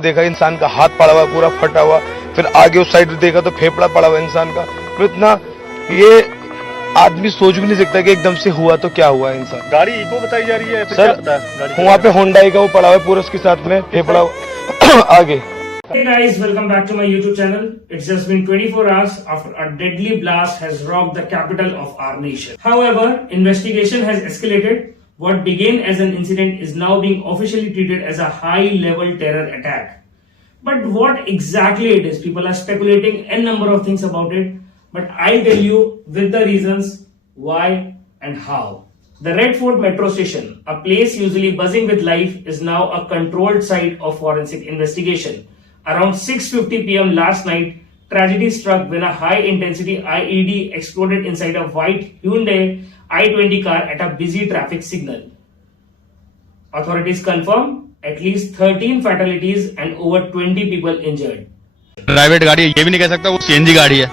देखा इंसान का हाथ पड़ा हुआ पूरा फटा हुआ, फिर आगे उस साइड देखा तो फेफड़ा पड़ा हुआ इंसान का। तो इतना ये आदमी सोच भी नहीं सकता कि एकदम से हुआ तो क्या हुआ इंसान। गाड़ी इको बताई जा रही है फिर सर, क्या पता गाड़ी वहाँ पे होंडा का वो पड़ा हुआ है पूरा उसके साथ में फेफड़ा आगे। Hey guys, welcome back to my YouTube channel. It's just been 24 hours after a deadly blast has rocked the capital of our nation. However, investigation has escalated. What began as an incident is now being officially treated as a high-level terror attack. But what exactly it is, people are speculating a number of things about it. But I'll tell you with the reasons why and how. The Red Fort metro station, a place usually buzzing with life, is now a controlled site of forensic investigation. Around 6:50 p.m. last night, tragedy struck when a high-intensity IED exploded inside a white Hyundai i20 car at a busy traffic signal. Authorities confirm at least 13 fatalities and over 20 people injured. Private गाड़ी है, ये भी नहीं कह सकता वो CNG गाड़ी है।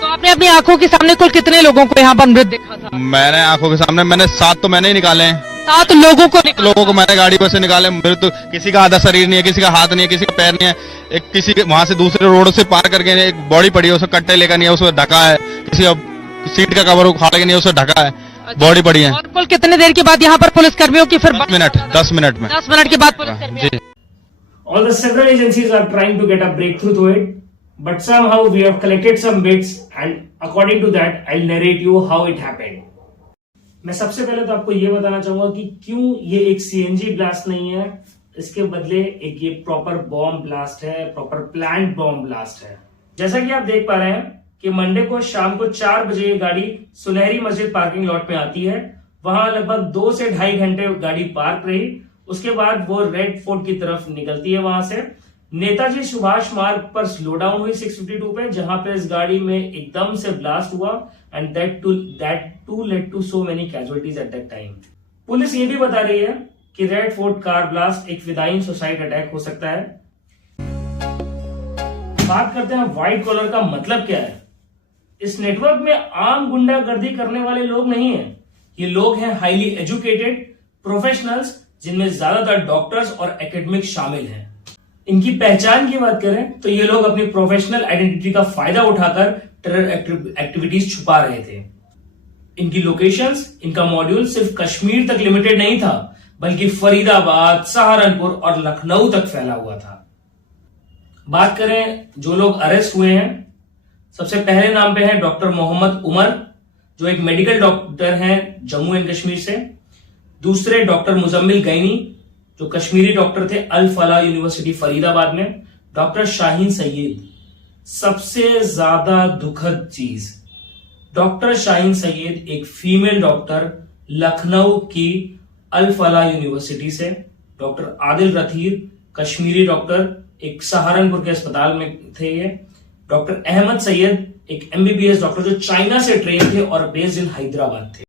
तो आपने अपनी आंखों के सामने कुल कितने लोगों को यहाँ पर मृत देखा था? मैंने आंखों के सामने 7 तो मैंने ही निकाले हैं। 7 लोगों को मैंने गाड़ी पर से निकाले। मेरे तो किसी का आधा शरीर नहीं है, किसी का हाथ नहीं है, किसी का पैर नहीं है। एक किसी वहां से दूसरे रोड से पार करके एक बॉडी पड़ी है, उसे कट्टे लेकर नहीं है, उसे ढका है। किसी का सीट का कवर उखाड़ के नहीं है, उसे ढका है। बॉडी पड़ी है। और कुल कितने देर के बाद यहाँ पर पुलिस कर्मियों की फिर 10 मिनट में 10 मिनट के बाद पुलिस कर्मी जी। All the several agencies are trying to get a breakthrough to it, but somehow we have collected some bits and according to that, I'll narrate you how it happened. मैं सबसे पहले तो आपको ये बताना चाहूंगा कि क्यों ये एक सीएनजी ब्लास्ट नहीं है, इसके बदले एक ये प्रॉपर बॉम्ब ब्लास्ट है, प्रॉपर प्लान्ड बॉम्ब ब्लास्ट है। जैसा कि आप देख पा रहे हैं कि मंडे को शाम को 4 बजे ये गाड़ी सुनहरी मस्जिद पार्किंग लॉट में आती है। वहां लगभग 2 से 2.5 घंटे गाड़ी पार्क रही। उसके बाद वो रेड फोर्ट की तरफ निकलती है। वहां से नेताजी सुभाष मार्ग पर स्लो डाउन हुई 652 पे, जहां पे इस गाड़ी में एकदम से ब्लास्ट हुआ and that too led to so many casualties at that time. Police ये भी बता रही है कि रेड फोर्ट कार ब्लास्ट एक विदाइन सुसाइड अटैक हो सकता है। बात करते हैं व्हाइट कॉलर का मतलब क्या है। इस नेटवर्क में आम गुंडागर्दी करने वाले लोग नहीं है। ये लोग हैं हाईली एजुकेटेड प्रोफेशनल्स, जिनमें ज्यादातर डॉक्टर्स और एकेडमिक शामिल हैं। इनकी पहचान की बात करें तो ये लोग अपनी प्रोफेशनल आइडेंटिटी का फायदा उठाकर टेरर एक्टिविटीज छुपा रहे थे। इनकी लोकेशंस, इनका मॉड्यूल सिर्फ कश्मीर तक लिमिटेड नहीं था, बल्कि फरीदाबाद, सहारनपुर और लखनऊ तक फैला हुआ था। बात करें जो लोग अरेस्ट हुए हैं, सबसे पहले नाम पे है डॉक्टर मोहम्मद उमर, जो एक मेडिकल डॉक्टर हैं जम्मू एंड कश्मीर से। दूसरे डॉक्टर मुजम्मिल गैनी, जो कश्मीरी डॉक्टर थे अल फलाह यूनिवर्सिटी फरीदाबाद में। डॉक्टर शाहीन सैयद, सबसे ज्यादा दुखद चीज, डॉक्टर शाहीन सैयद एक फीमेल डॉक्टर लखनऊ की अल फलाह यूनिवर्सिटी से। डॉक्टर आदिल रथीर, कश्मीरी डॉक्टर, एक सहारनपुर के अस्पताल में थे ये। डॉक्टर अहमद सैयद, एक एमबीबीएस डॉक्टर जो चाइना से ट्रेन थे और बेस्ड इन हैदराबाद थे।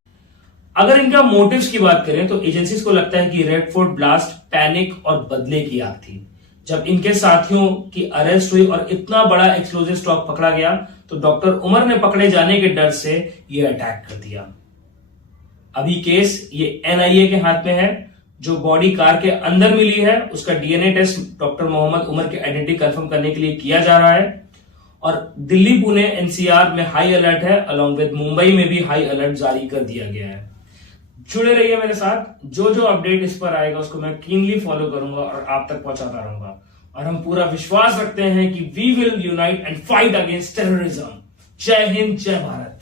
अगर इनका मोटिव्स की बात करें तो एजेंसीज को लगता है कि रेड फोर्ट ब्लास्ट पैनिक और बदले की आग थी। जब इनके साथियों की अरेस्ट हुई और इतना बड़ा एक्सप्लोजिव स्टॉक पकड़ा गया तो डॉक्टर उमर ने पकड़े जाने के डर से यह अटैक कर दिया। अभी केस ये एनआईए के हाथ में है। जो बॉडी कार के अंदर मिली है उसका DNA test doctor Mohammad Umar की आइडेंटिटी कंफर्म करने के लिए किया जा रहा है। और दिल्ली, पुणे, एनसीआर में हाई अलर्ट है, अलॉन्ग विद मुंबई में भी हाई अलर्ट जारी कर दिया गया है। जुड़े रहिए मेरे साथ, जो जो अपडेट इस पर आएगा उसको मैं कीनली फॉलो करूंगा और आप तक पहुंचाता रहूंगा। और हम पूरा विश्वास रखते हैं कि we will unite and fight against terrorism. जय हिंद, जय भारत।